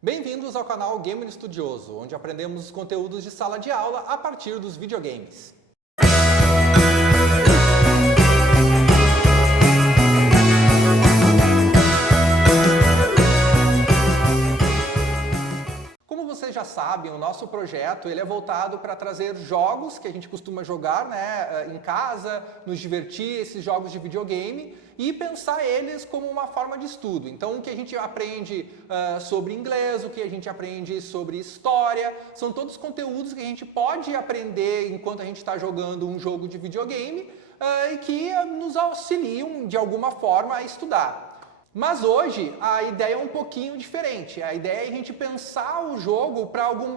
Bem-vindos ao canal Gamer Estudioso, onde aprendemos os conteúdos de sala de aula a partir dos videogames. Como vocês já sabem, o nosso projeto ele é voltado para trazer jogos que a gente costuma jogar em casa, nos divertir, esses jogos de videogame, e pensar eles como uma forma de estudo. Então, o que a gente aprende sobre inglês, o que a gente aprende sobre história, são todos conteúdos que a gente pode aprender enquanto a gente está jogando um jogo de videogame e que nos auxiliam de alguma forma a estudar. Mas hoje a ideia é um pouquinho diferente. A ideia é a gente pensar o jogo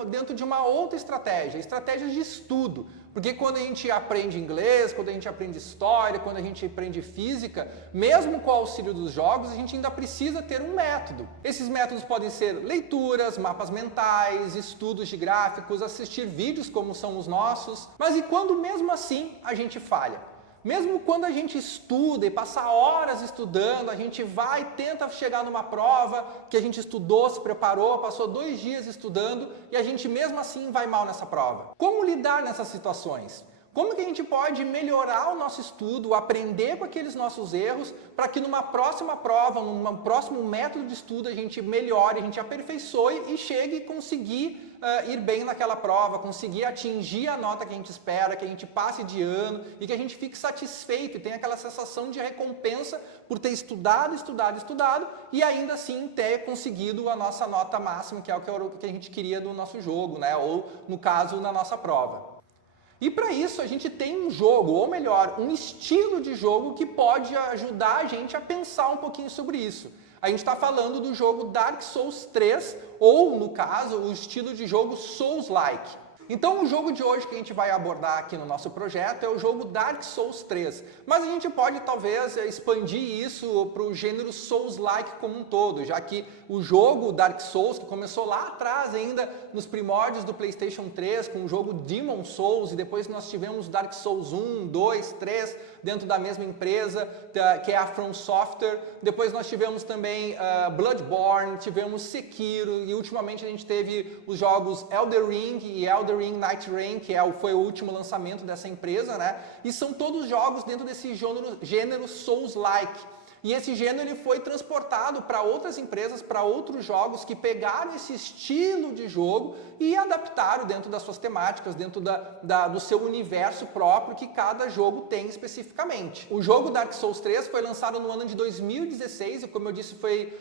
dentro de uma outra estratégia, estratégias de estudo. Porque quando a gente aprende inglês, quando a gente aprende história, quando a gente aprende física, mesmo com o auxílio dos jogos, a gente ainda precisa ter um método. Esses métodos podem ser leituras, mapas mentais, estudos de gráficos, assistir vídeos como são os nossos. Mas e quando mesmo assim a gente falha? Mesmo quando a gente estuda e passa horas estudando, a gente vai e tenta chegar numa prova que a gente estudou, se preparou, passou 2 dias estudando e a gente mesmo assim vai mal nessa prova. Como lidar nessas situações? Como que a gente pode melhorar o nosso estudo, aprender com aqueles nossos erros, para que numa próxima prova, num próximo método de estudo, a gente melhore, a gente aperfeiçoe e chegue e conseguir ir bem naquela prova, conseguir atingir a nota que a gente espera, que a gente passe de ano e que a gente fique satisfeito e tenha aquela sensação de recompensa por ter estudado e ainda assim ter conseguido a nossa nota máxima, que é o que a gente queria no nosso jogo, ou no caso, na nossa prova. E para isso a gente tem um jogo, ou melhor, um estilo de jogo que pode ajudar a gente a pensar um pouquinho sobre isso. A gente está falando do jogo Dark Souls 3, ou no caso, o estilo de jogo Souls-like. Então o jogo de hoje que a gente vai abordar aqui no nosso projeto é o jogo Dark Souls 3, mas a gente pode talvez expandir isso para o gênero Souls-like como um todo, já que o jogo Dark Souls, que começou lá atrás ainda nos primórdios do PlayStation 3 com o jogo Demon Souls, e depois nós tivemos Dark Souls 1, 2, 3 dentro da mesma empresa, que é a From Software. Depois nós tivemos também Bloodborne, tivemos Sekiro e ultimamente a gente teve os jogos Elden Ring e Elden Ring Night Rain, que foi o último lançamento dessa empresa, E são todos jogos dentro desse gênero Souls-like. E esse gênero ele foi transportado para outras empresas, para outros jogos que pegaram esse estilo de jogo e adaptaram dentro das suas temáticas, dentro do seu universo próprio que cada jogo tem especificamente. O jogo Dark Souls 3 foi lançado no ano de 2016 e, como eu disse, foi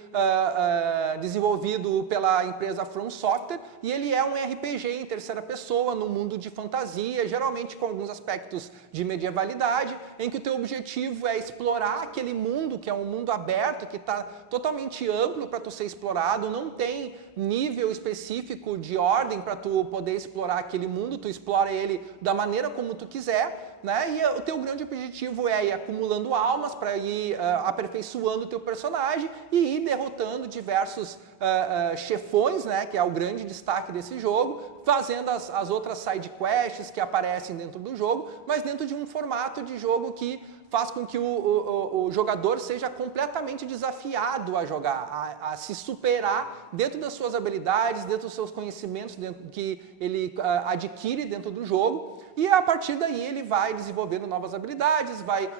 desenvolvido pela empresa From Software, e ele é um RPG em terceira pessoa, no mundo de fantasia, geralmente com alguns aspectos de medievalidade, em que o teu objetivo é explorar aquele mundo que é um mundo aberto, que está totalmente amplo para tu ser explorado, não tem nível específico de ordem para tu poder explorar aquele mundo, tu explora ele da maneira como tu quiser, E o teu grande objetivo é ir acumulando almas para ir aperfeiçoando o teu personagem e ir derrotando diversos chefões, que é o grande destaque desse jogo, fazendo as outras side quests que aparecem dentro do jogo, mas dentro de um formato de jogo que faz com que o jogador seja completamente desafiado a jogar, a se superar dentro das suas habilidades, dentro dos seus conhecimentos que ele adquire dentro do jogo, e a partir daí ele vai desenvolvendo novas habilidades, vai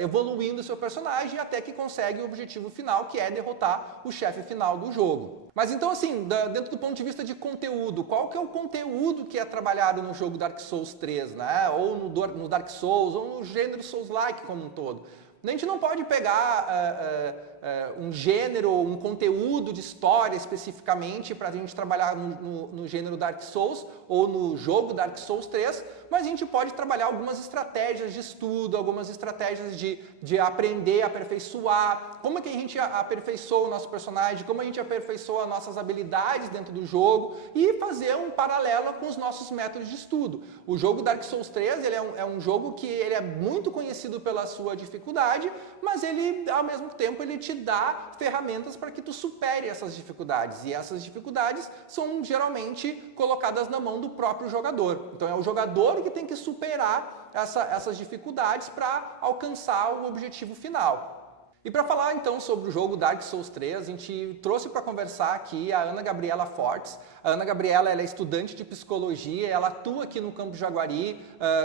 evoluindo o seu personagem até que consegue o objetivo final, que é derrotar o chefe final do jogo. Mas então, assim, dentro do ponto de vista de conteúdo, qual que é o conteúdo que é trabalhado no jogo Dark Souls 3, Ou no Dark Souls, ou no gênero Souls-like como um todo? A gente não pode pegar um gênero, um conteúdo de história especificamente para a gente trabalhar no gênero Dark Souls ou no jogo Dark Souls 3, mas a gente pode trabalhar algumas estratégias de estudo, algumas estratégias de aprender, aperfeiçoar, como é que a gente aperfeiçoa o nosso personagem, como a gente aperfeiçoa nossas habilidades dentro do jogo e fazer um paralelo com os nossos métodos de estudo. O jogo Dark Souls 3 ele é um jogo que ele é muito conhecido pela sua dificuldade, mas ele, ao mesmo tempo, ele te dá ferramentas para que tu supere essas dificuldades. E essas dificuldades são geralmente colocadas na mão do próprio jogador. Então é o jogador que tem que superar essas dificuldades para alcançar o objetivo final. E para falar então sobre o jogo Dark Souls 3, a gente trouxe para conversar aqui a Ana Gabriela Fortes. A Ana Gabriela ela é estudante de psicologia, ela atua aqui no Campo Jaguari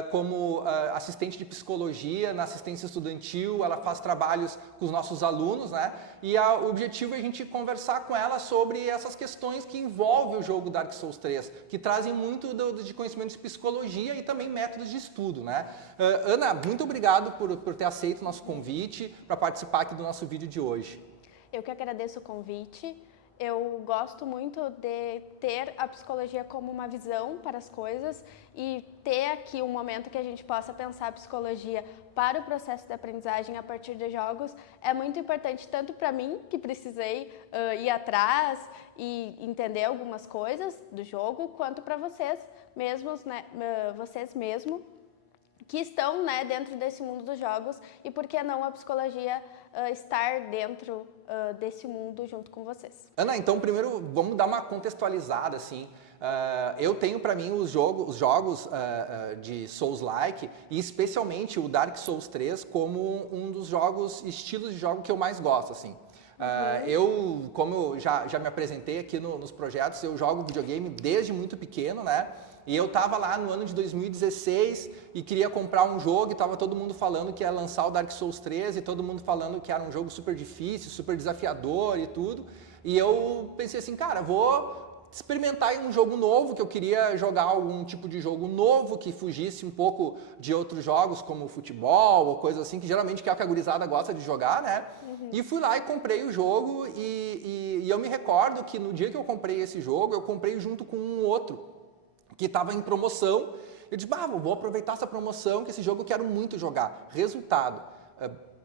como assistente de psicologia na assistência estudantil, ela faz trabalhos com os nossos alunos, né? E o objetivo é a gente conversar com ela sobre essas questões que envolvem o jogo Dark Souls 3, que trazem muito de conhecimento de psicologia e também métodos de estudo, né? Ana, muito obrigado por ter aceito o nosso convite para participar aqui do nosso vídeo de hoje. Eu que agradeço o convite. Eu gosto muito de ter a psicologia como uma visão para as coisas e ter aqui um momento que a gente possa pensar a psicologia para o processo de aprendizagem a partir de jogos é muito importante tanto para mim, que precisei ir atrás e entender algumas coisas do jogo, quanto para vocês mesmos, né, vocês mesmos que estão, né, dentro desse mundo dos jogos e por que não a psicologia estar dentro desse mundo junto com vocês. Ana, então primeiro vamos dar uma contextualizada assim. Eu tenho para mim os jogos de Souls-like e especialmente o Dark Souls 3 como um dos estilos de jogo que eu mais gosto assim. Como eu já me apresentei aqui nos projetos, eu jogo videogame desde muito pequeno, né? E eu tava lá no ano de 2016 e queria comprar um jogo e tava todo mundo falando que ia lançar o Dark Souls 3 e todo mundo falando que era um jogo super difícil, super desafiador e tudo. E eu pensei assim, cara, vou experimentar um jogo novo, que eu queria jogar algum tipo de jogo novo que fugisse um pouco de outros jogos como futebol ou coisa assim, que geralmente que a gurizada gosta de jogar, né? E fui lá e comprei o jogo e eu me recordo que no dia que eu comprei esse jogo, eu comprei junto com um outro que estava em promoção. Eu disse, vou aproveitar essa promoção, que esse jogo eu quero muito jogar. Resultado,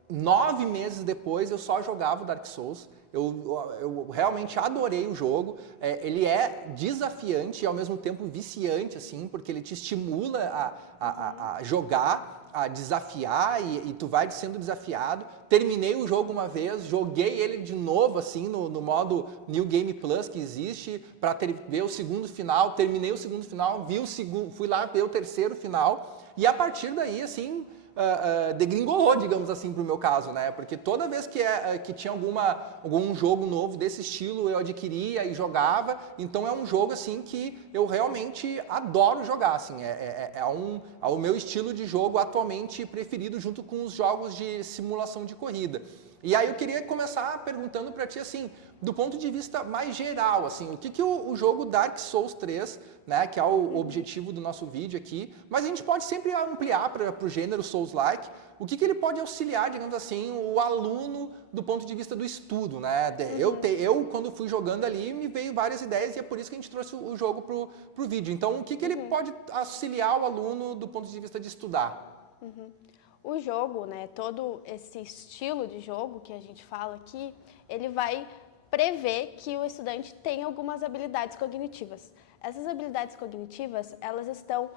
9 meses depois eu só jogava o Dark Souls. Eu realmente adorei o jogo. Ele é desafiante e ao mesmo tempo viciante, assim, porque ele te estimula a jogar, a desafiar e tu vai sendo desafiado. Terminei o jogo uma vez, joguei ele de novo assim no modo New Game Plus que existe para ver o segundo final. Terminei o segundo final, fui lá ver o terceiro final e a partir daí assim degringolou, digamos assim, pro meu caso, né? Porque toda vez que tinha algum jogo novo desse estilo, eu adquiria e jogava. Então é um jogo assim que eu realmente adoro jogar, assim. É o meu estilo de jogo atualmente preferido junto com os jogos de simulação de corrida. E aí eu queria começar perguntando para ti assim, do ponto de vista mais geral, assim, o que o jogo Dark Souls 3, né, que é o objetivo do nosso vídeo aqui, mas a gente pode sempre ampliar para o gênero Souls-like, o que ele pode auxiliar, digamos assim, o aluno do ponto de vista do estudo, né? Eu quando fui jogando ali, me veio várias ideias e é por isso que a gente trouxe o jogo pro vídeo. Então, o que ele pode auxiliar o aluno do ponto de vista de estudar? O jogo, né, todo esse estilo de jogo que a gente fala aqui, ele vai prever que o estudante tem algumas habilidades cognitivas. Essas habilidades cognitivas, elas estão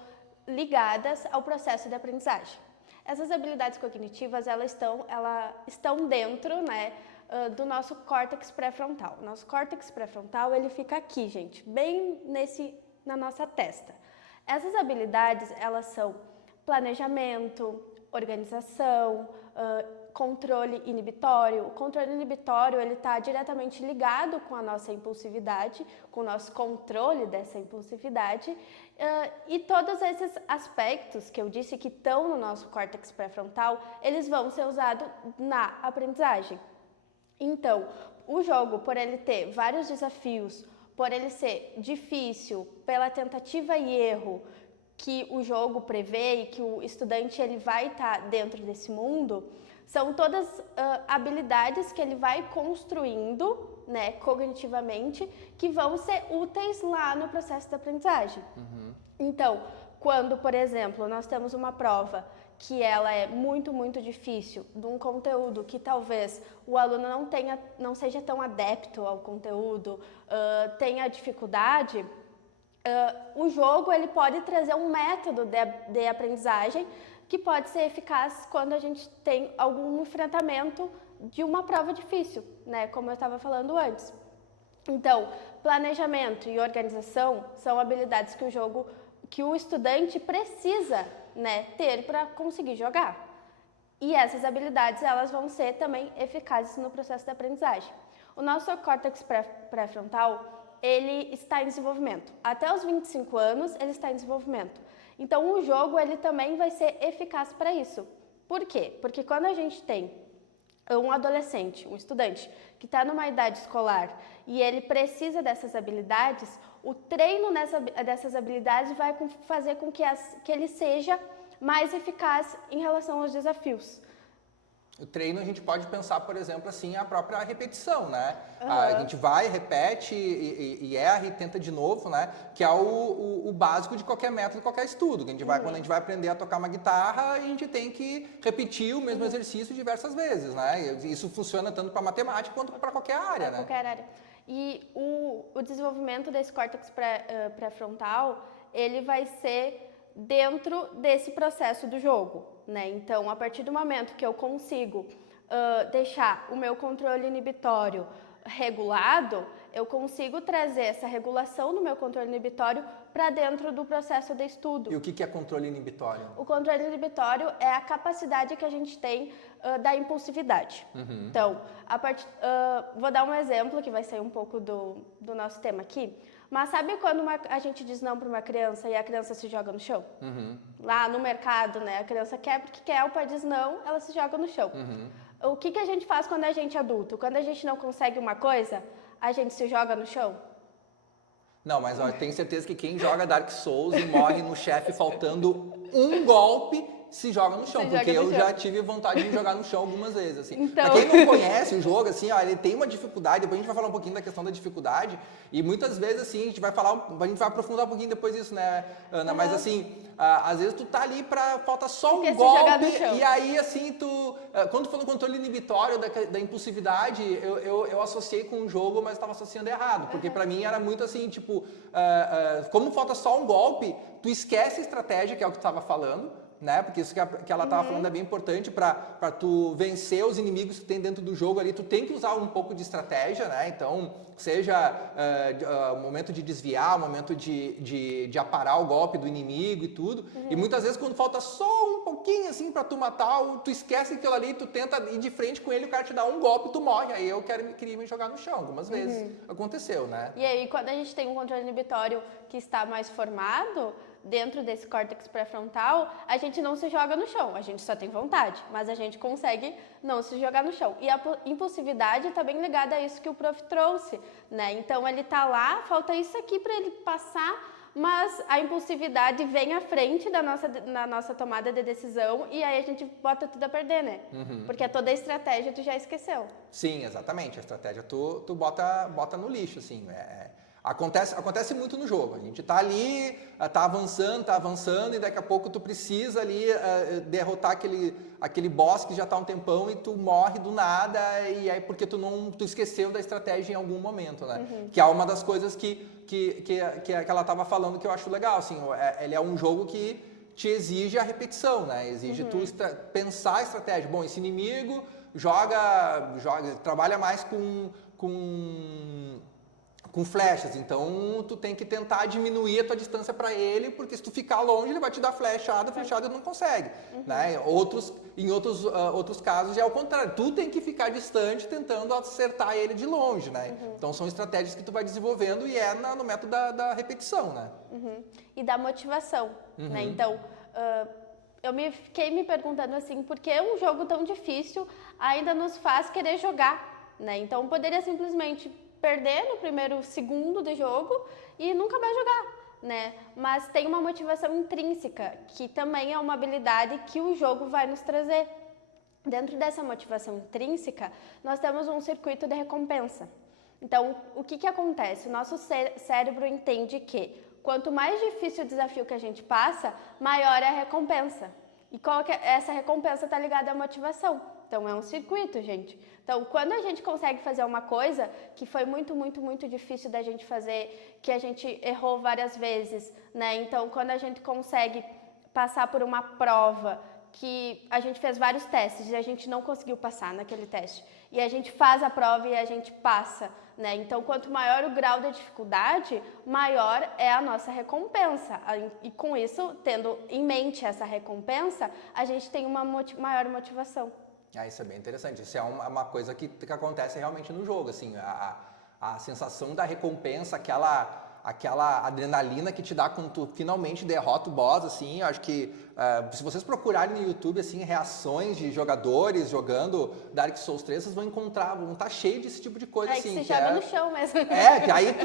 ligadas ao processo de aprendizagem. Essas habilidades cognitivas, elas estão dentro, né, do nosso córtex pré-frontal. Nosso córtex pré-frontal, ele fica aqui, gente, bem na nossa testa. Essas habilidades, elas são planejamento, organização, controle inibitório. O controle inibitório ele está diretamente ligado com a nossa impulsividade, com o nosso controle dessa impulsividade e todos esses aspectos que eu disse que estão no nosso córtex pré-frontal, eles vão ser usados na aprendizagem. Então, o jogo, por ele ter vários desafios, por ele ser difícil, pela tentativa e erro que o jogo prevê e que o estudante ele vai estar dentro desse mundo, são todas habilidades que ele vai construindo, né, cognitivamente, que vão ser úteis lá no processo de aprendizagem. Então, quando, por exemplo, nós temos uma prova que ela é muito, muito difícil, de um conteúdo que talvez o aluno não seja tão adepto ao conteúdo, tenha dificuldade, o jogo ele pode trazer um método de aprendizagem que pode ser eficaz quando a gente tem algum enfrentamento de uma prova difícil, né? Como eu estava falando antes. Então, planejamento e organização são habilidades que o estudante precisa, né, ter para conseguir jogar. E essas habilidades, elas vão ser também eficazes no processo de aprendizagem. O nosso córtex pré-frontal, ele está em desenvolvimento. Até os 25 anos, ele está em desenvolvimento. Então, o jogo, ele também vai ser eficaz para isso. Por quê? Porque quando a gente tem um adolescente, um estudante, que está numa idade escolar e ele precisa dessas habilidades, o treino dessas habilidades vai fazer com que ele seja mais eficaz em relação aos desafios. O treino a gente pode pensar, por exemplo, assim, a própria repetição, né? A gente vai, repete e erra e tenta de novo, né? Que é o básico de qualquer método, qualquer estudo. Que a gente vai, quando a gente vai aprender a tocar uma guitarra, a gente tem que repetir o mesmo exercício diversas vezes, né? E isso funciona tanto para matemática quanto para qualquer área, né? Qualquer área. E o desenvolvimento desse córtex pré-frontal, ele vai ser dentro desse processo do jogo, né? Então, a partir do momento que eu consigo deixar o meu controle inibitório regulado, eu consigo trazer essa regulação do meu controle inibitório para dentro do processo de estudo. E o que é controle inibitório? O controle inibitório é a capacidade que a gente tem da impulsividade. Então, vou dar um exemplo que vai ser um pouco do nosso tema aqui. Mas sabe quando a gente diz não para uma criança e a criança se joga no chão? Lá no mercado, né? A criança quer porque quer, o pai diz não, ela se joga no chão. O que a gente faz quando a gente é adulto? Quando a gente não consegue uma coisa, a gente se joga no chão? Não, mas eu tenho certeza que quem joga Dark Souls e morre no chefe faltando um golpe se joga no chão, porque eu já tive vontade de jogar no chão algumas vezes, assim. Então... Pra quem não conhece o jogo, assim, ó, ele tem uma dificuldade, depois a gente vai falar um pouquinho da questão da dificuldade, e muitas vezes, assim, a gente vai aprofundar um pouquinho depois disso, né, Ana? Mas, assim, às vezes tu tá ali falta só um golpe, e aí, assim, quando tu falou controle inibitório da impulsividade, eu associei com o jogo, mas estava associando errado, porque pra mim era muito assim, tipo, como falta só um golpe, tu esquece a estratégia, que é o que tu estava falando, né? Porque isso que ela estava falando é bem importante para tu vencer os inimigos que tem dentro do jogo ali. Tu tem que usar um pouco de estratégia, né? Então, seja o momento de desviar, o momento de aparar o golpe do inimigo e tudo. E muitas vezes quando falta só um pouquinho assim para tu matar, tu esquece aquilo ali, tu tenta ir de frente com ele, o cara te dá um golpe, tu morre. Aí eu queria me jogar no chão. Algumas vezes aconteceu, né? E aí, quando a gente tem um controle inibitório que está mais formado, dentro desse córtex pré-frontal, a gente não se joga no chão, a gente só tem vontade, mas a gente consegue não se jogar no chão. E a impulsividade está bem ligada a isso que o prof trouxe, né? Então, ele está lá, falta isso aqui para ele passar, mas a impulsividade vem à frente na nossa tomada de decisão e aí a gente bota tudo a perder, né? Porque toda a estratégia tu já esqueceu. Sim, exatamente. A estratégia tu bota no lixo, assim. Acontece muito no jogo. A gente tá ali, tá avançando e daqui a pouco tu precisa ali derrotar aquele boss que já tá há um tempão e tu morre do nada e aí porque tu esqueceu da estratégia em algum momento, né? Que é uma das coisas que ela tava falando que eu acho legal, assim, ele é um jogo que te exige a repetição, né? Exige tu pensar a estratégia. Bom, esse inimigo trabalha mais com flechas, então tu tem que tentar diminuir a tua distância para ele, porque se tu ficar longe ele vai te dar flechada não consegue, né? Em outros casos já é o contrário, tu tem que ficar distante tentando acertar ele de longe, né? Então são estratégias que tu vai desenvolvendo e no método da repetição, né? E da motivação, né? Então, eu fiquei me perguntando assim, por que um jogo tão difícil ainda nos faz querer jogar, né? Então poderia simplesmente perder no primeiro segundo do jogo e nunca mais jogar, né? Mas tem uma motivação intrínseca, que também é uma habilidade que o jogo vai nos trazer. Dentro dessa motivação intrínseca, nós temos um circuito de recompensa. Então, o que acontece? O nosso cérebro entende que quanto mais difícil o desafio que a gente passa, maior é a recompensa. E essa recompensa está ligada à motivação. Então, é um circuito, gente. Então, quando a gente consegue fazer uma coisa que foi muito, muito, muito difícil da gente fazer, que a gente errou várias vezes, né? Então, quando a gente consegue passar por uma prova que a gente fez vários testes e a gente não conseguiu passar naquele teste. E a gente faz a prova e a gente passa, né? Então, quanto maior o grau da dificuldade, maior é a nossa recompensa. E com isso, tendo em mente essa recompensa, a gente tem uma maior motivação. Isso é bem interessante. Isso é uma coisa que acontece realmente no jogo, assim, a sensação da recompensa, aquela adrenalina que te dá quando tu finalmente derrota o boss, assim, eu acho que se vocês procurarem no YouTube, assim, reações de jogadores jogando Dark Souls 3, vocês vão encontrar, vão estar cheio desse tipo de coisa, assim. Que se joga no chão mesmo. Que aí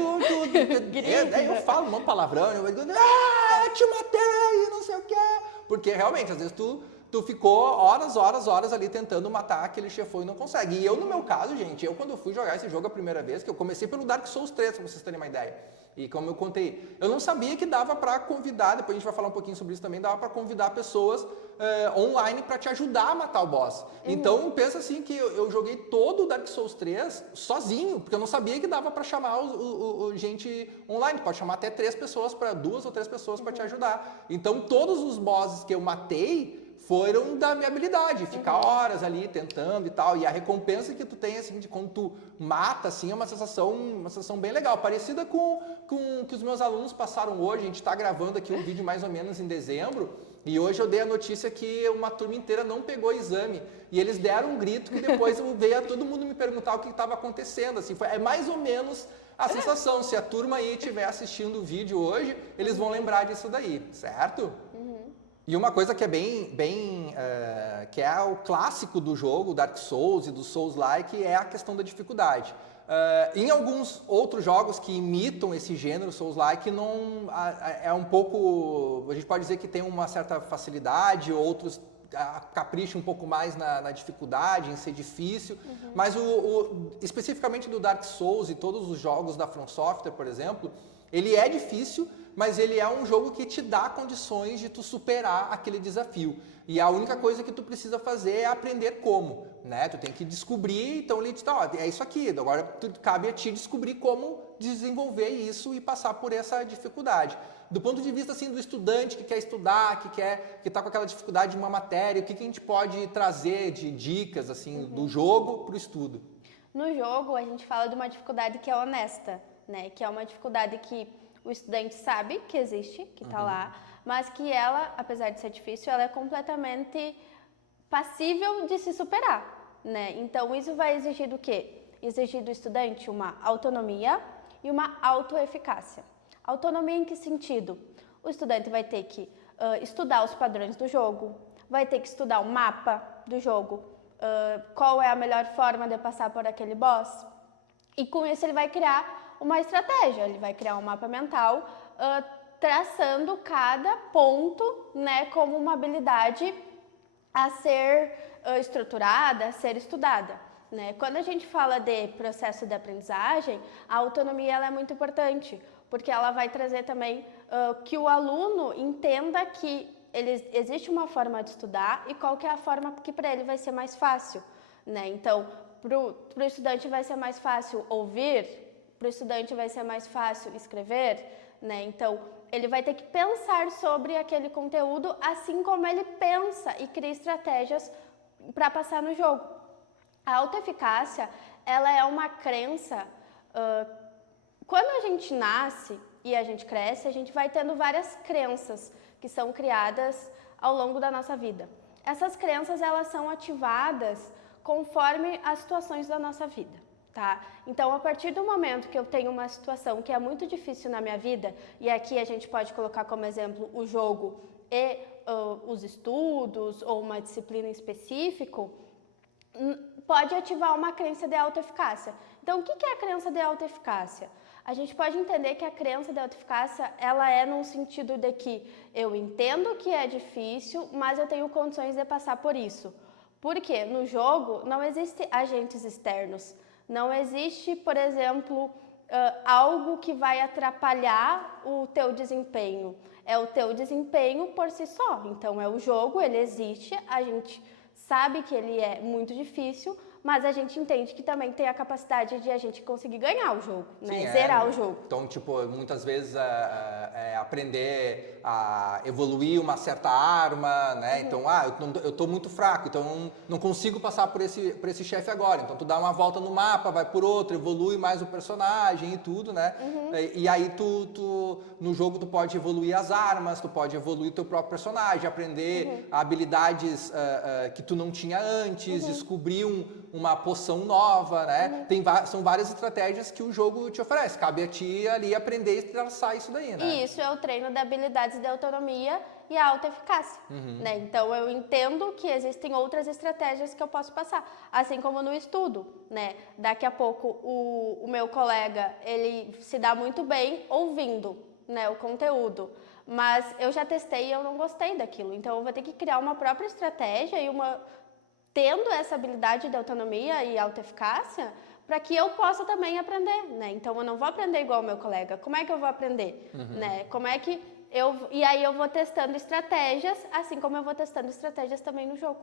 aí eu falo um palavrão, eu digo, te matei, não sei o quê. Porque realmente, às vezes tu ficou horas ali tentando matar aquele chefão e não consegue. E eu, no meu caso, gente, quando eu fui jogar esse jogo a primeira vez, que eu comecei pelo Dark Souls 3, pra vocês terem uma ideia. E como eu contei, eu não sabia que dava pra convidar, depois a gente vai falar um pouquinho sobre isso também, dava pra convidar pessoas online pra te ajudar a matar o boss. Então, pensa assim que eu joguei todo o Dark Souls 3 sozinho, porque eu não sabia que dava pra chamar gente online. Pode chamar até 3 pessoas, 2 ou 3 pessoas pra te ajudar. Então, todos os bosses que eu matei foram da minha habilidade, ficar horas ali tentando e tal. E a recompensa que tu tem, assim, de quando tu mata, assim, é uma sensação bem legal. Parecida com o que os meus alunos passaram hoje. A gente está gravando aqui um vídeo mais ou menos em dezembro. E hoje eu dei a notícia que uma turma inteira não pegou exame. E eles deram um grito que depois veio todo mundo me perguntar o que estava acontecendo. Assim, é mais ou menos a sensação. Se a turma aí estiver assistindo o vídeo hoje, eles vão lembrar disso daí, certo? E uma coisa que é que é o clássico do jogo, Dark Souls e do Souls-like, é a questão da dificuldade. Em alguns outros jogos que imitam esse gênero Souls-like, é um pouco, a gente pode dizer que tem uma certa facilidade, outros capricham um pouco mais na dificuldade, em ser difícil, mas especificamente do Dark Souls e todos os jogos da From Software, por exemplo, ele é difícil, mas ele é um jogo que te dá condições de tu superar aquele desafio. E a única coisa que tu precisa fazer é aprender como, né? Tu tem que descobrir, então ele diz, é isso aqui, agora cabe a ti descobrir como desenvolver isso e passar por essa dificuldade. Do ponto de vista, assim, do estudante que quer estudar, que tá com aquela dificuldade de uma matéria, o que a gente pode trazer de dicas, assim, do jogo pro estudo? No jogo, a gente fala de uma dificuldade que é honesta, né? Que é uma dificuldade que o estudante sabe que existe, que está lá, mas que ela, apesar de ser difícil, ela é completamente passível de se superar, né? Então, isso vai exigir do quê? Exigir do estudante uma autonomia e uma autoeficácia. Autonomia em que sentido? O estudante vai ter que estudar os padrões do jogo, vai ter que estudar o mapa do jogo, qual é a melhor forma de passar por aquele boss, e com isso ele vai criar uma estratégia, ele vai criar um mapa mental traçando cada ponto, né, como uma habilidade a ser estruturada, a ser estudada, né? Quando a gente fala de processo de aprendizagem, a autonomia ela é muito importante, porque ela vai trazer também que o aluno entenda que existe uma forma de estudar e qual que é a forma que para ele vai ser mais fácil, né? Então, para o estudante vai ser mais fácil ouvir, para o estudante vai ser mais fácil escrever, né? Então, ele vai ter que pensar sobre aquele conteúdo, assim como ele pensa e cria estratégias para passar no jogo. A autoeficácia, ela é uma crença. Quando a gente nasce e a gente cresce, a gente vai tendo várias crenças que são criadas ao longo da nossa vida. Essas crenças, elas são ativadas conforme as situações da nossa vida. Tá? Então, a partir do momento que eu tenho uma situação que é muito difícil na minha vida, e aqui a gente pode colocar como exemplo o jogo e os estudos ou uma disciplina em específico, pode ativar uma crença de autoeficácia. Então, o que é a crença de autoeficácia? A gente pode entender que a crença de autoeficácia, ela é num sentido de que eu entendo que é difícil, mas eu tenho condições de passar por isso. Porque no jogo não existem agentes externos. Não existe, por exemplo, algo que vai atrapalhar o teu desempenho. É o teu desempenho por si só. Então, é o jogo, ele existe, a gente sabe que ele é muito difícil, mas a gente entende que também tem a capacidade de a gente conseguir ganhar o jogo, né? Sim, Zerar o jogo. Então, tipo, muitas vezes aprender a evoluir uma certa arma, né? Então, eu tô muito fraco, então não consigo passar por esse chefe agora. Então, tu dá uma volta no mapa, vai por outro, evolui mais o personagem e tudo, né? E aí, no jogo, tu pode evoluir as armas, tu pode evoluir teu próprio personagem, aprender habilidades que tu não tinha antes, descobrir uma poção nova, né? São várias estratégias que o jogo te oferece. Cabe a ti ali aprender e traçar isso daí, né? E isso é o treino de habilidades de autonomia e a alta eficácia, né? Então eu entendo que existem outras estratégias que eu posso passar, assim como no estudo, né? Daqui a pouco o meu colega, ele se dá muito bem ouvindo, né, o conteúdo, mas eu já testei e eu não gostei daquilo, então eu vou ter que criar uma própria estratégia e tendo essa habilidade de autonomia e alta eficácia, para que eu possa também aprender, né? Então eu não vou aprender igual o meu colega. Como é que eu vou aprender, né? E aí eu vou testando estratégias, assim como eu vou testando estratégias também no jogo.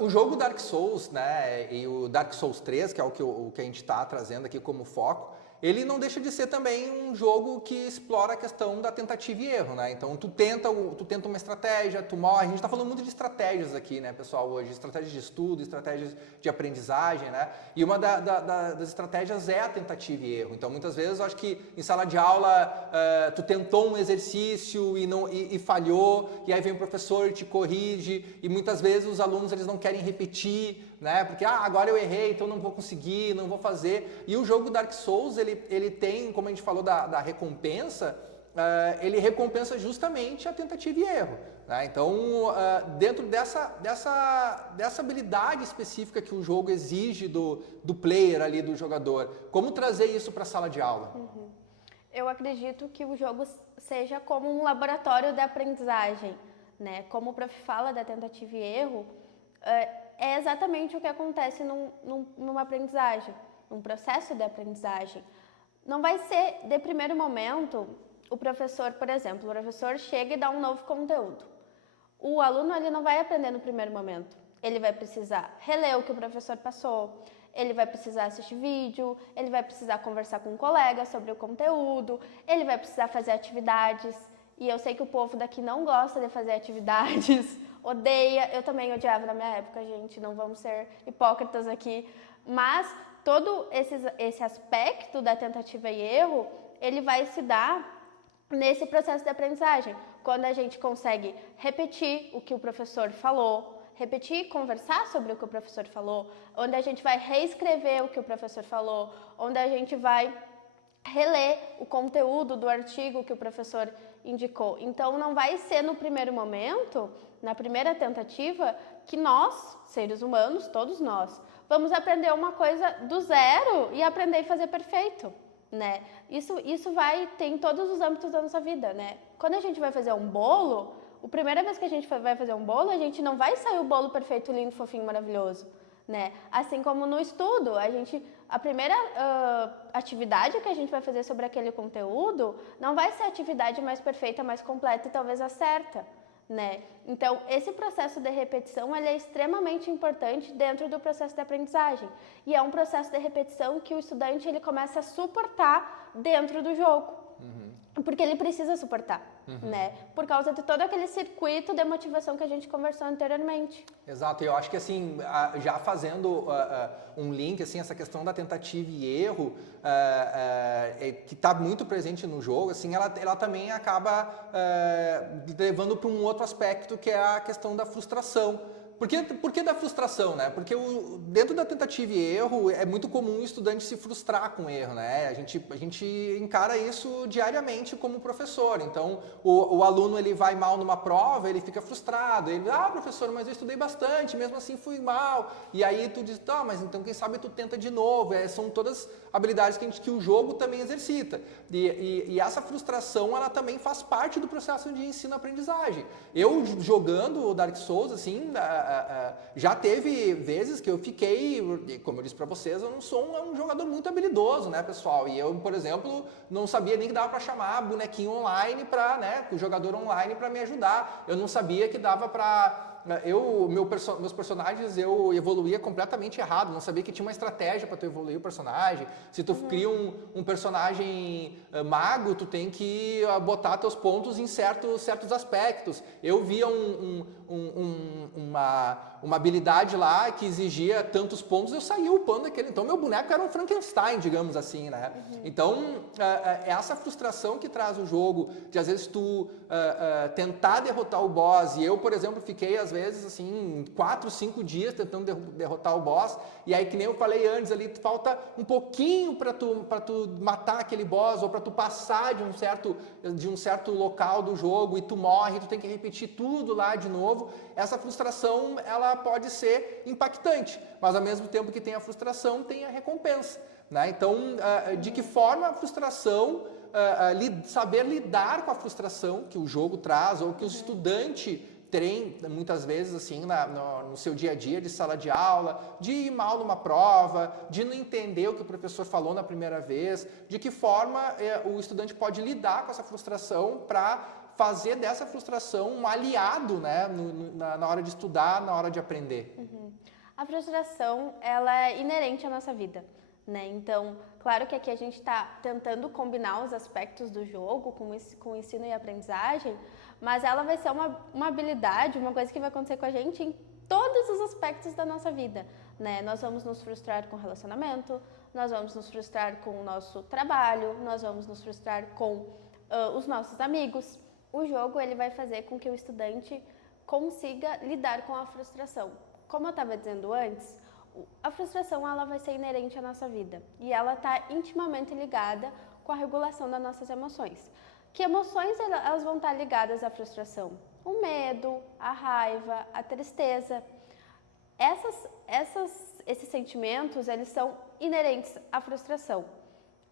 O jogo Dark Souls, né, e o Dark Souls 3, que é o que a gente está trazendo aqui como foco, ele não deixa de ser também um jogo que explora a questão da tentativa e erro, né? Então tu tenta uma estratégia, tu morre. A gente está falando muito de estratégias aqui, né, pessoal, hoje, estratégias de estudo, estratégias de aprendizagem, né? E uma das estratégias é a tentativa e erro. Então muitas vezes eu acho que em sala de aula tu tentou um exercício e falhou, e aí vem o professor e te corrige, e muitas vezes os alunos eles não querem repetir, né? Porque agora eu errei, então não vou conseguir, não vou fazer. E o jogo Dark Souls, ele tem, como a gente falou da recompensa, ele recompensa justamente a tentativa e erro, né? Então, dentro dessa habilidade específica que o jogo exige do player ali, do jogador, como trazer isso para a sala de aula? Eu acredito que o jogo seja como um laboratório de aprendizagem, né? Como o prof fala da tentativa e erro, é exatamente o que acontece numa aprendizagem, num processo de aprendizagem. Não vai ser, de primeiro momento, o professor, por exemplo, o professor chega e dá um novo conteúdo. O aluno ele não vai aprender no primeiro momento. Ele vai precisar reler o que o professor passou, ele vai precisar assistir vídeo, ele vai precisar conversar com um colega sobre o conteúdo, ele vai precisar fazer atividades. E eu sei que o povo daqui não gosta de fazer atividades, odeia. Eu também odiava na minha época, gente, não vamos ser hipócritas aqui. Mas todo esse aspecto da tentativa e erro, ele vai se dar nesse processo de aprendizagem. Quando a gente consegue repetir o que o professor falou, repetir e conversar sobre o que o professor falou, onde a gente vai reescrever o que o professor falou, onde a gente vai reler o conteúdo do artigo que o professor indicou. Então, não vai ser no primeiro momento, na primeira tentativa, que nós, seres humanos, todos nós, vamos aprender uma coisa do zero e aprender e fazer perfeito, né? Isso vai ter em todos os âmbitos da nossa vida, né? Quando a gente vai fazer um bolo, a primeira vez que a gente vai fazer um bolo, a gente não vai sair o bolo perfeito, lindo, fofinho, maravilhoso, né? Assim como no estudo, a primeira atividade que a gente vai fazer sobre aquele conteúdo não vai ser a atividade mais perfeita, mais completa e talvez a certa, né? Então, esse processo de repetição, ele é extremamente importante dentro do processo de aprendizagem. E é um processo de repetição que o estudante ele começa a suportar dentro do jogo. Porque ele precisa suportar, né? Por causa de todo aquele circuito de motivação que a gente conversou anteriormente. Exato, eu acho que assim, já fazendo um link, assim, essa questão da tentativa e erro, que está muito presente no jogo, assim, ela também acaba levando para um outro aspecto, que é a questão da frustração. Por que da frustração, né? Porque dentro da tentativa e erro é muito comum o estudante se frustrar com o erro, né? A gente encara isso diariamente como professor. Então, o aluno ele vai mal numa prova, ele fica frustrado. Ele, professor, mas eu estudei bastante, mesmo assim fui mal. E aí tu diz, mas então quem sabe tu tenta de novo. São todas habilidades que o jogo também exercita. E essa frustração, ela também faz parte do processo de ensino-aprendizagem. Eu jogando o Dark Souls, assim, já teve vezes que eu fiquei, como eu disse para vocês, eu não sou um jogador muito habilidoso, né, pessoal? E eu, por exemplo, não sabia nem que dava para chamar bonequinho online o jogador online para me ajudar. Eu não sabia que dava para Meus personagens eu evoluía completamente errado, não sabia que tinha uma estratégia para tu evoluir o personagem. Se tu cria um personagem mago, tu tem que botar teus pontos em certos aspectos. Eu via uma habilidade lá que exigia tantos pontos, eu saía upando aquele. Então meu boneco era um Frankenstein, digamos assim, né? Então essa frustração que traz o jogo, de às vezes tu tentar derrotar o boss, e eu, por exemplo, fiquei às vezes assim 4, 5 dias tentando derrotar o boss, e aí que nem eu falei antes ali, falta um pouquinho para tu matar aquele boss, ou para tu passar de um certo local do jogo e tu morre, tu tem que repetir tudo lá de novo. Essa frustração, ela pode ser impactante, mas ao mesmo tempo que tem a frustração, tem a recompensa, né? Então, de que forma a frustração, saber lidar com a frustração que o jogo traz, ou que o estudante tem, muitas vezes, assim, no seu dia a dia de sala de aula, de ir mal numa prova, de não entender o que o professor falou na primeira vez, de que forma o estudante pode lidar com essa frustração para fazer dessa frustração um aliado, né, na hora de estudar, na hora de aprender. A frustração, ela é inerente à nossa vida, né? Então, claro que aqui a gente está tentando combinar os aspectos do jogo com o ensino e aprendizagem, mas ela vai ser uma habilidade, uma coisa que vai acontecer com a gente em todos os aspectos da nossa vida, né? Nós vamos nos frustrar com o relacionamento, nós vamos nos frustrar com o nosso trabalho, nós vamos nos frustrar com os nossos amigos. O jogo, ele vai fazer com que o estudante consiga lidar com a frustração. Como eu estava dizendo antes, a frustração, ela vai ser inerente à nossa vida e ela está intimamente ligada com a regulação das nossas emoções. Que emoções elas vão estar ligadas à frustração? O medo, a raiva, a tristeza. Esses sentimentos, eles são inerentes à frustração.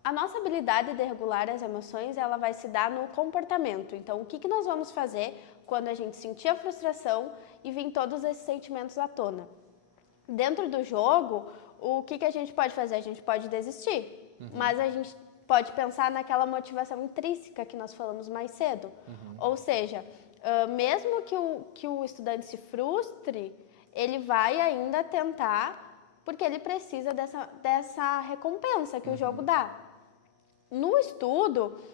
A nossa habilidade de regular as emoções, ela vai se dar no comportamento. Então, o que nós vamos fazer quando a gente sentir a frustração e vir todos esses sentimentos à tona? Dentro do jogo, o que a gente pode fazer? A gente pode desistir, mas a gente pode pensar naquela motivação intrínseca que nós falamos mais cedo. Ou seja, mesmo que o estudante se frustre, ele vai ainda tentar, porque ele precisa dessa recompensa que o jogo dá. No estudo,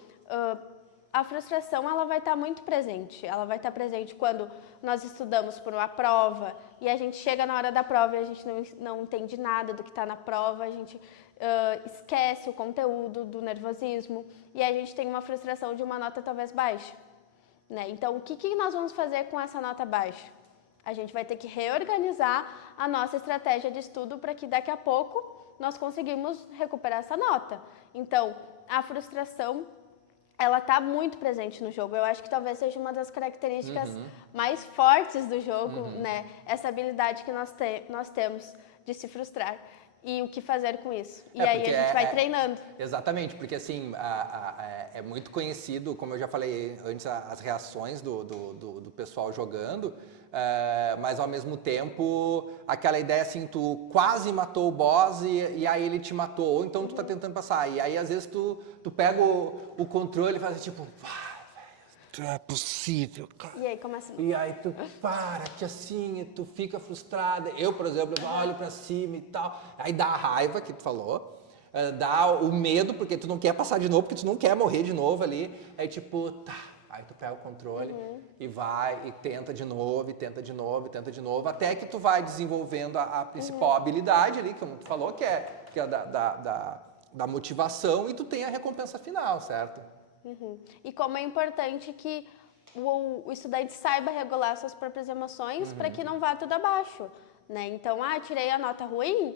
a frustração, ela vai estar muito presente. Ela vai estar presente quando nós estudamos por uma prova e a gente chega na hora da prova e a gente não entende nada do que está na prova, a gente esquece o conteúdo do nervosismo e a gente tem uma frustração de uma nota talvez baixa, né? Então, o que nós vamos fazer com essa nota baixa? A gente vai ter que reorganizar a nossa estratégia de estudo para que daqui a pouco nós conseguimos recuperar essa nota. Então, a frustração, ela está muito presente no jogo. Eu acho que talvez seja uma das características mais fortes do jogo, né? Essa habilidade que nós temos de se frustrar. E o que fazer com isso. E aí a gente vai treinando. Exatamente, porque assim, é muito conhecido, como eu já falei antes, as reações do pessoal jogando, mas ao mesmo tempo, aquela ideia assim, tu quase matou o boss e aí ele te matou, ou então tu tá tentando passar, e aí às vezes tu pega o controle e faz tipo... Não é possível, cara. E aí começa... E aí tu para, que assim, tu fica frustrada. Eu, por exemplo, eu olho pra cima e tal. Aí dá a raiva, que tu falou. Dá o medo, porque tu não quer passar de novo, porque tu não quer morrer de novo ali. Aí tipo, tá. Aí tu pega o controle e vai, e tenta de novo, e tenta de novo, e tenta de novo. Até que tu vai desenvolvendo a principal habilidade ali, como tu falou, que é da motivação. E tu tem a recompensa final, certo? E como é importante que o estudante saiba regular suas próprias emoções para que não vá tudo abaixo, né? Então, tirei a nota ruim,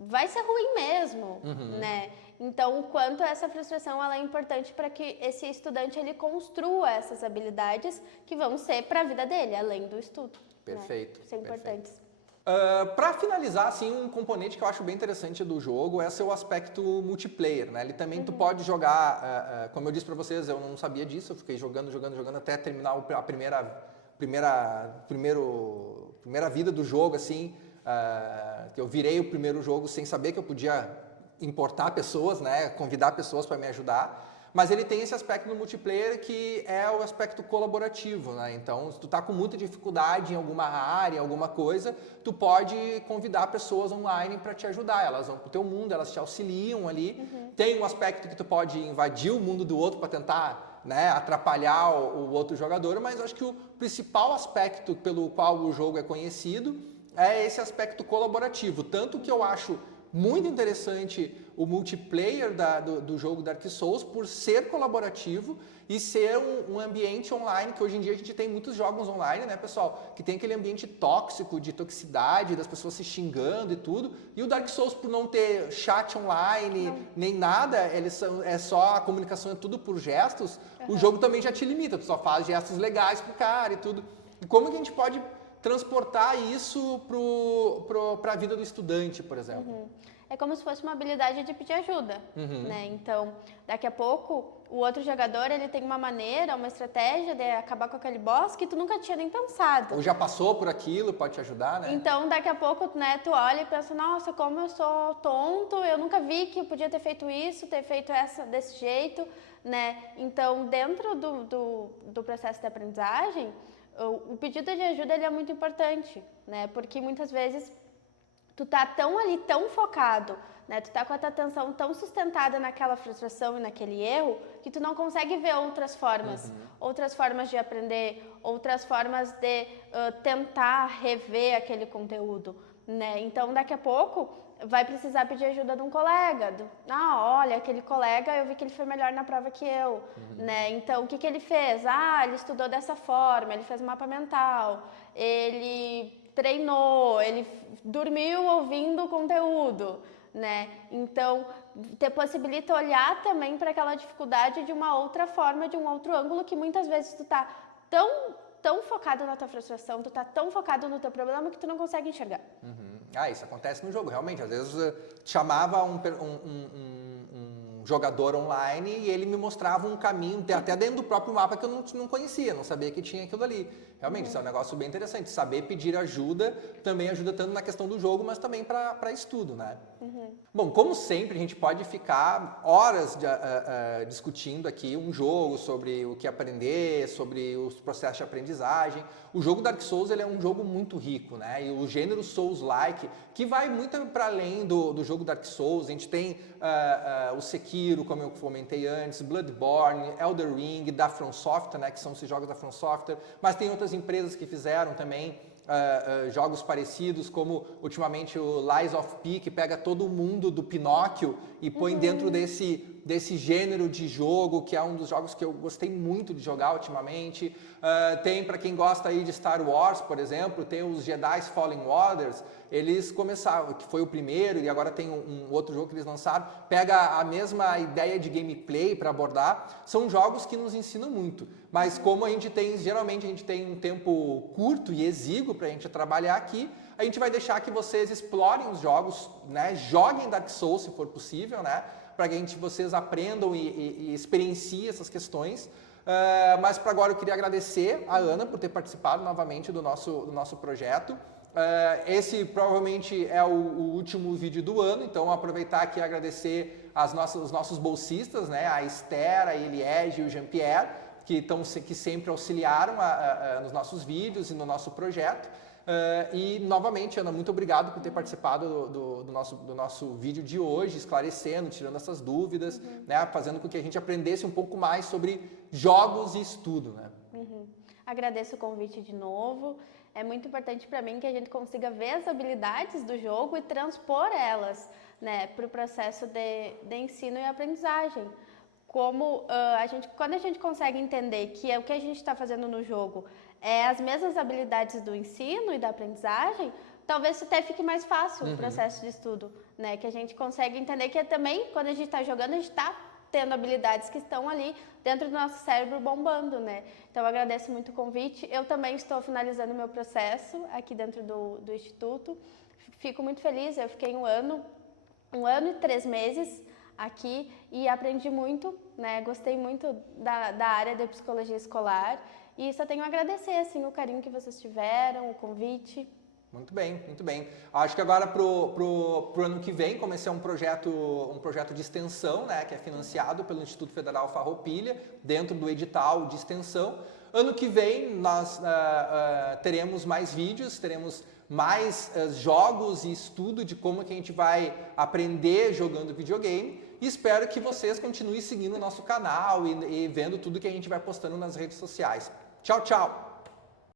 vai ser ruim mesmo, né? Então, o quanto essa frustração ela é importante para que esse estudante ele construa essas habilidades que vão ser para a vida dele, além do estudo. Perfeito. Né? Isso é importante. Para finalizar, assim, um componente que eu acho bem interessante do jogo é seu aspecto multiplayer, né? Ele também tu pode jogar, como eu disse para vocês, eu não sabia disso, eu fiquei jogando até terminar a primeira vida do jogo, assim, que eu virei o primeiro jogo sem saber que eu podia importar pessoas, né? Convidar pessoas para me ajudar. Mas ele tem esse aspecto no multiplayer que é o aspecto colaborativo, né? Então, se tu tá com muita dificuldade em alguma área, em alguma coisa, tu pode convidar pessoas online para te ajudar. Elas vão pro teu mundo, elas te auxiliam ali. Tem um aspecto que tu pode invadir o mundo do outro para tentar, né, atrapalhar o outro jogador, mas eu acho que o principal aspecto pelo qual o jogo é conhecido é esse aspecto colaborativo. Tanto que eu acho muito interessante o multiplayer do jogo Dark Souls por ser colaborativo e ser um ambiente online, que hoje em dia a gente tem muitos jogos online, né, pessoal, que tem aquele ambiente tóxico, de toxicidade, das pessoas se xingando e tudo. E o Dark Souls, por não ter chat online, nem nada, é só a comunicação, é tudo por gestos, o jogo também já te limita, tu só faz gestos legais pro cara e tudo. E como que a gente pode transportar isso para a vida do estudante, por exemplo? É como se fosse uma habilidade de pedir ajuda, né? Então, daqui a pouco, o outro jogador, ele tem uma maneira, uma estratégia de acabar com aquele boss que tu nunca tinha nem pensado. Ou já passou por aquilo, pode te ajudar, né? Então, daqui a pouco, né, tu olha e pensa, nossa, como eu sou tonto, eu nunca vi que eu podia ter feito isso, ter feito essa desse jeito, né? Então, dentro do processo de aprendizagem, o pedido de ajuda, ele é muito importante, né? Porque muitas vezes tu tá tão ali, tão focado, né? Tu tá com a tua atenção tão sustentada naquela frustração e naquele erro, que tu não consegue ver outras formas de aprender, outras formas de tentar rever aquele conteúdo, né? Então, daqui a pouco, vai precisar pedir ajuda de um colega. Olha, aquele colega, eu vi que ele foi melhor na prova que eu, né? Então, o que ele fez? Ele estudou dessa forma, ele fez mapa mental, ele treinou, ele dormiu ouvindo o conteúdo, né? Então, te possibilita olhar também para aquela dificuldade de uma outra forma, de um outro ângulo, que muitas vezes tu tá tão focado na tua frustração, tu tá tão focado no teu problema que tu não consegue enxergar. Isso acontece no jogo, realmente. Às vezes chamava um jogador online e ele me mostrava um caminho, até dentro do próprio mapa, que eu não conhecia, não sabia que tinha aquilo ali. Realmente, isso é um negócio bem interessante. Saber pedir ajuda também ajuda tanto na questão do jogo, mas também para estudo, né? Bom, como sempre, a gente pode ficar horas discutindo aqui um jogo, sobre o que aprender, sobre os processos de aprendizagem. O jogo Dark Souls, ele é um jogo muito rico, né? E o gênero Souls-like, que vai muito para além do jogo Dark Souls. A gente tem o Sekiro, como eu comentei antes, Bloodborne, Elden Ring, da From Software, né? Que são esses jogos da From Software. Mas tem outras empresas que fizeram também jogos parecidos, como ultimamente o Lies of P, que pega todo o mundo do Pinóquio e põe dentro desse gênero de jogo, que é um dos jogos que eu gostei muito de jogar ultimamente. Tem, para quem gosta aí de Star Wars, por exemplo, tem os Jedi Fallen Orders. Eles começaram, que foi o primeiro, e agora tem um outro jogo que eles lançaram, pega a mesma ideia de gameplay para abordar. São jogos que nos ensinam muito, mas como geralmente a gente tem um tempo curto e exíguo para a gente trabalhar aqui, a gente vai deixar que vocês explorem os jogos, né? Joguem Dark Souls, se for possível, né? Para que vocês aprendam e experienciem essas questões. Mas para agora eu queria agradecer a Ana por ter participado novamente do nosso projeto. Esse provavelmente é o último vídeo do ano, então aproveitar aqui e agradecer os nossos bolsistas, né? A Esther, a Eliege e o Jean-Pierre, que sempre auxiliaram nos nossos vídeos e no nosso projeto. E novamente, Ana, muito obrigado por ter participado do nosso vídeo de hoje, esclarecendo, tirando essas dúvidas, né? Fazendo com que a gente aprendesse um pouco mais sobre jogos e estudo, né? Agradeço o convite de novo. É muito importante para mim que a gente consiga ver as habilidades do jogo e transpor elas, né, para o processo de ensino e aprendizagem. Quando a gente consegue entender que o que a gente está fazendo no jogo é as mesmas habilidades do ensino e da aprendizagem, talvez até fique mais fácil o processo de estudo, né? Que a gente consegue entender que também, quando a gente está jogando, a gente está tendo habilidades que estão ali dentro do nosso cérebro bombando, né? Então, eu agradeço muito o convite. Eu também estou finalizando o meu processo aqui dentro do Instituto. Fico muito feliz, eu fiquei um ano e 3 meses aqui e aprendi muito, né? Gostei muito da área da psicologia escolar e só tenho a agradecer, assim, o carinho que vocês tiveram, o convite. Muito bem, muito bem. Acho que agora pro ano que vem, como esse é um projeto de extensão, né, que é financiado pelo Instituto Federal Farroupilha, dentro do edital de extensão, ano que vem nós teremos mais vídeos, teremos mais jogos e estudo de como que a gente vai aprender jogando videogame. E espero que vocês continuem seguindo o nosso canal e vendo tudo que a gente vai postando nas redes sociais. Tchau, tchau!